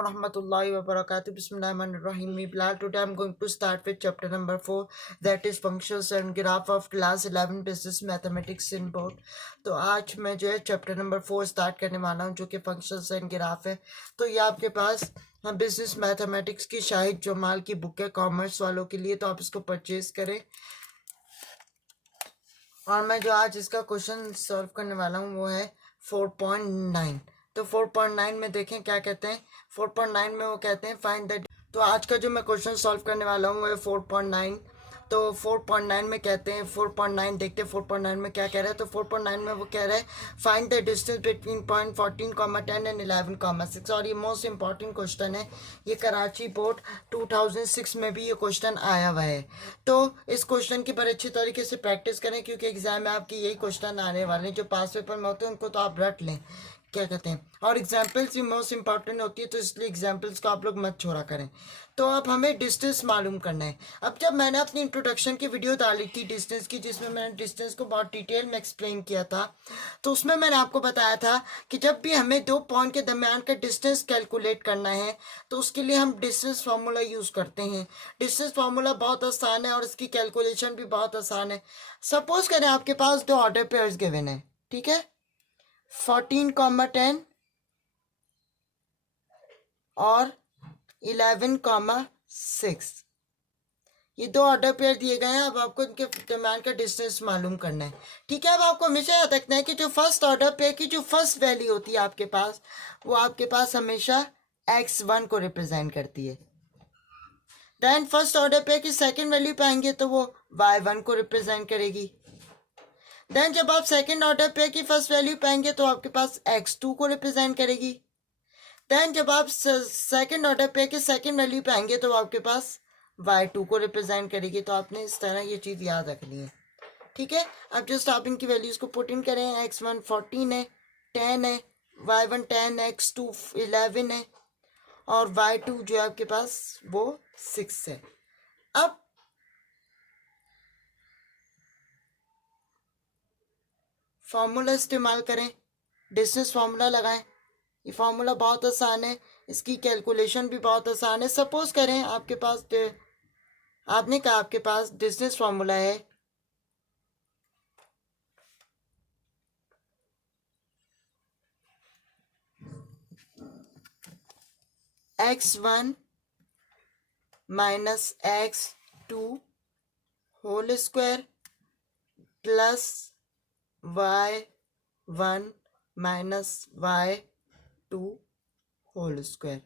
warahmatullahi wabarakatuh. Bismillahirrahmanirrahim. Today I'm going to start with chapter number 4, that is functions and graph of class 11 business mathematics in board. तो आज मैं जो है chapter number 4 start करने वाला हूँ, जो कि फंक्शंस एंड ग्राफ है. तो ये आपके पास बिजनेस मैथमेटिक्स की शाहिद जमाल की बुक है कॉमर्स वालों के लिए, तो आप इसको परचेज करें. और मैं जो आज इसका क्वेश्चन सॉल्व करने वाला हूँ वो है 4.9. तो 4.9 में देखें क्या कहते हैं. 4.9 में वो कहते हैं फाइंड द. तो आज का जो मैं क्वेश्चन सॉल्व करने वाला हूँ वो है 4.9. तो 4.9 में कहते हैं 4.9 देखते हैं 4.9 में क्या कह रहा है. तो 4.9 में वो कह रहा है find the distance between point 14, 10 and 11, 6. और ये मोस्ट इंपॉर्टेंट क्वेश्चन है. ये कराची बोर्ड 2006 में भी ये क्वेश्चन आया हुआ है. तो इस क्वेश्चन की बड़े अच्छी तरीके से प्रैक्टिस करें, क्योंकि एग्जाम में आपके यही क्वेश्चन आने वाले हैं. जो पास पेपर में होते हैं उनको तो आप रट लें, क्या कहते हैं. और एग्जाम्पल्स भी मोस्ट इंपॉर्टेंट होती है, तो इसलिए एग्जाम्पल्स को आप लोग मत छोड़ा करें. तो अब हमें डिस्टेंस मालूम करना है. अब जब मैंने अपनी इंट्रोडक्शन की वीडियो डाली थी डिस्टेंस की, जिसमें मैंने डिस्टेंस को बहुत डिटेल में एक्सप्लेन किया था, तो उसमें मैंने आपको बताया था कि जब भी हमें दो पॉइंट के दरमियान का डिस्टेंस कैलकुलेट करना है तो उसके लिए हम डिस्टेंस फार्मूला यूज़ करते हैं. डिस्टेंस फार्मूला बहुत आसान है और इसकी कैलकुलेशन भी बहुत आसान है. सपोज करें आपके पास दो ऑर्डर पेयर्स गिवन है, ठीक है, 14, 10 और 11, 6. ये दो ऑर्डर पेयर दिए गए हैं. अब आपको इनके दरम्यान का डिस्टेंस मालूम करना है, ठीक है. अब आपको हमेशा याद रखना है कि जो फर्स्ट ऑर्डर पेयर की जो फर्स्ट वैल्यू होती है आपके पास, वो आपके पास हमेशा x1 को रिप्रेजेंट करती है. देन फर्स्ट ऑर्डर पेयर की सेकंड वैल्यू पाएंगे तो वो y1 को रिप्रेजेंट करेगी. देन जब आप सेकंड ऑर्डर पेयर की फर्स्ट वैल्यू पाएंगे तो आपके पास x2 को रिप्रेजेंट करेगी. देन जब आप सेकंड ऑर्डर पेयर की सेकंड वैल्यू पाएंगे तो आपके पास y2 को रिप्रेजेंट करेगी. तो आपने इस तरह ये चीज़ याद रखनी है, ठीक है. अब जस्ट आप इनकी वैल्यूज को पुट इन करें. x1 14 है, 10 है, y1 10, x2 11 है और y2 जो है आपके पास वो 6 है. अब फॉर्मूला इस्तेमाल करें, डिस्टेंस फार्मूला लगाएं. ये फार्मूला बहुत आसान है, इसकी कैलकुलेशन भी बहुत आसान है. सपोज करें आपके पास आपने कहा आपके पास डिस्टेंस फार्मूला है x1 minus x2 whole square plus y1 minus y2 whole square.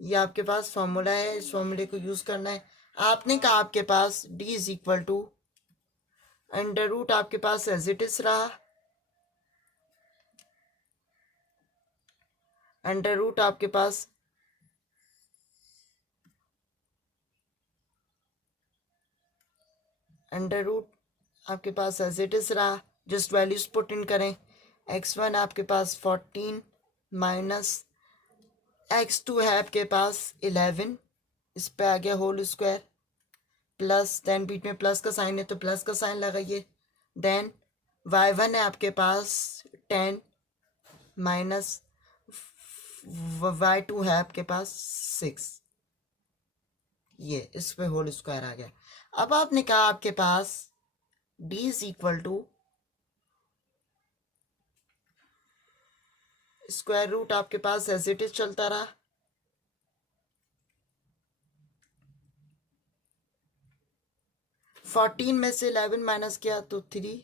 ये आपके पास फॉर्मूला है, इस फॉर्मूले को यूज करना है. आपने कहा आपके पास d is equal to under root, आपके पास एज इट इज रहा, अंडर रूट आपके पास अंडर रूट आपके पास एज इट इज रहा. जस्ट वैल्यूज पुट इन करें. x1 आपके पास 14 माइनस x2 है आपके पास 11, इस पे आ गया होल स्क्वायर प्लस, देन बीच में प्लस का साइन है तो प्लस का साइन लगाइए. देन y1 है आपके पास 10 माइनस y2 है आपके पास 6, ये इस पे होल स्क्वायर आ गया. अब आपने कहा आपके पास d is equal to square root, आपके पास एज इट इज चलता रहा. फोर्टीन में से 11 माइनस किया तो 3,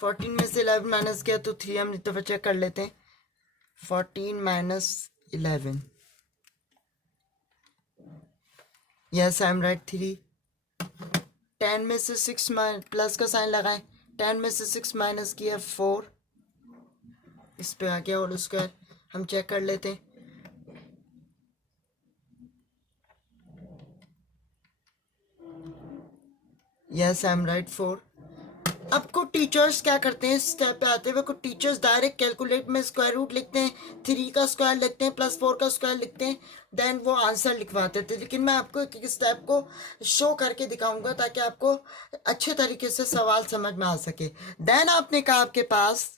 14 में से 11 माइनस किया तो 3. हम दफा चेक कर लेते हैं. 14 minus 11, yes I am right 3. 10 में से 6 प्लस का साइन लगाएं. 10 में से 6 माइनस किया 4, इस पे आ गया होल स्क्वायर. हम चेक कर लेते हैं. Yes I am right 4. अब कुछ टीचर्स क्या करते हैं, स्टेप पे आते हुए कुछ टीचर्स डायरेक्ट कैलकुलेट में स्क्वायर रूट लिखते हैं, 3 का स्क्वायर लिखते हैं, प्लस 4 का स्क्वायर लिखते हैं, देन वो आंसर लिखवाते थे. लेकिन मैं आपको एक स्टेप को शो करके दिखाऊंगा ताकि आपको अच्छे तरीके से सवाल समझ में आ सके. देन आपने कहा आपके पास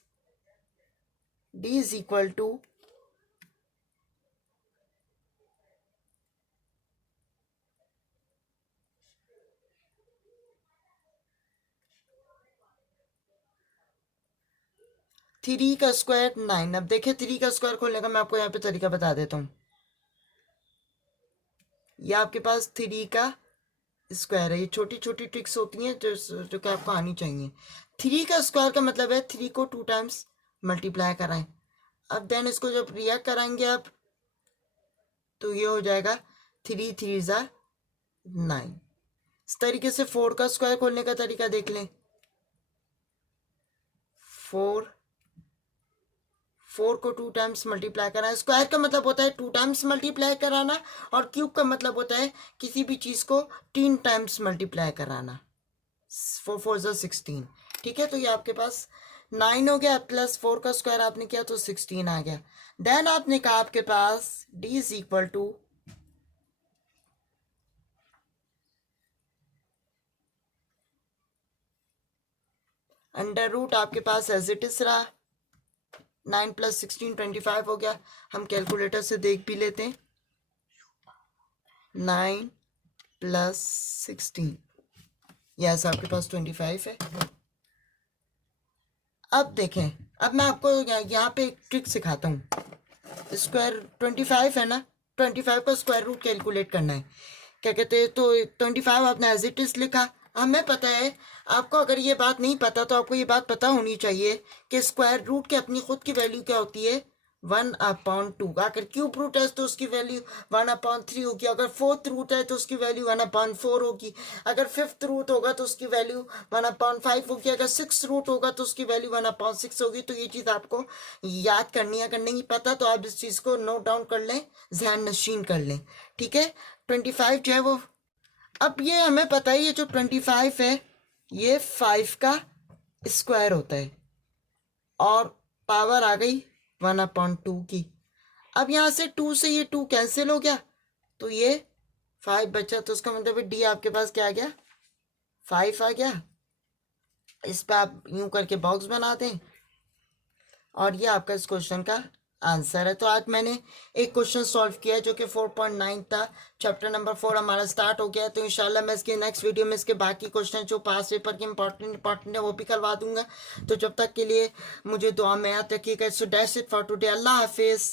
D is equal to three का स्क्वायर 9। अब देखिए थ्री का स्क्वायर खोलने का मैं आपको यहाँ पे तरीका बता देता हूँ। ये आपके पास थ्री का स्क्वायर है। ये छोटी छोटी ट्रिक्स होती हैं जो कि आपको आनी चाहिए। थ्री का स्क्वायर का मतलब है थ्री को 2 टाइम्स मल्टीप्लाई कराएं। अब देन इसको जब रिएक्ट कराएंगे आप तो ये हो जाएगा 3 3 ज़ा 9। इस तरीके से 4 का स्क्वायर खोलने का तरीका देख लें। 4 को 2 टाइम्स मल्टीप्लाई कराना। स्क्वायर का मतलब होता है 2 टाइम्स मल्टीप्लाई कराना, और क्यूब का मतलब होता है किसी भी चीज को 3 टाइम्स मल्टीप्लाई कराना। 4 4 ज़ा 16। ठीक है, तो ये आपके पास 9 हो गया, प्लस 4 का स्क्वायर आपने किया तो 16 आ गया। देन आपने कहा आपके पास d is equal to under root, आपके पास एज इट इज रहा। 9 + 16 25 हो गया। हम कैलकुलेटर से देख भी लेते हैं। 9 + 16, यस आपके पास 25 है। अब देखें, अब मैं आपको यहाँ पे एक ट्रिक सिखाता हूँ। स्क्वायर 25 है ना, 25 का स्क्वायर रूट कैलकुलेट करना है। क्या कहते हैं, तो 25 आपने एज इट इज लिखा। हमें पता है, आपको अगर ये बात नहीं पता तो आपको ये बात पता होनी चाहिए कि स्क्वायर रूट की अपनी खुद की वैल्यू क्या होती है, 1/2। अगर क्यूब रूट है तो उसकी वैल्यू 1/3 होगी। अगर फोर्थ रूट है तो उसकी वैल्यू 1/4 होगी। अगर फिफ्थ रूट होगा तो उसकी वैल्यू 1/5 होगी। अगर सिक्स रूट होगा तो उसकी वैल्यू 1/6 होगी। तो ये चीज़ आपको याद करनी है। अगर नहीं पता तो आप इस चीज़ को नोट डाउन कर लें, जहन नशीन कर लें। ठीक है, 25 जो है वो, अब ये हमें पता है ये जो 25 है ये 5 का स्क्वायर होता है, और पावर आ गई 1/2 की। अब यहाँ से 2 से ये 2 कैंसिल हो गया तो ये 5 बचा। तो उसका मतलब डी आपके पास क्या आ गया, 5 आ गया। इस पर आप यूं करके बॉक्स बना दें और ये आपका इस क्वेश्चन का आंसर है। तो आज मैंने एक क्वेश्चन सॉल्व किया जो कि 4.9 था। चैप्टर नंबर 4 हमारा स्टार्ट हो गया है। तो इंशाल्लाह मैं इसके नेक्स्ट वीडियो में इसके बाकी क्वेश्चन जो पास पेपर के इंपॉर्टेंट है वो भी करवा दूंगा। तो जब तक के लिए मुझे दुआ में याद रखिएगा। So that's it for today. अल्लाह हाफिज़।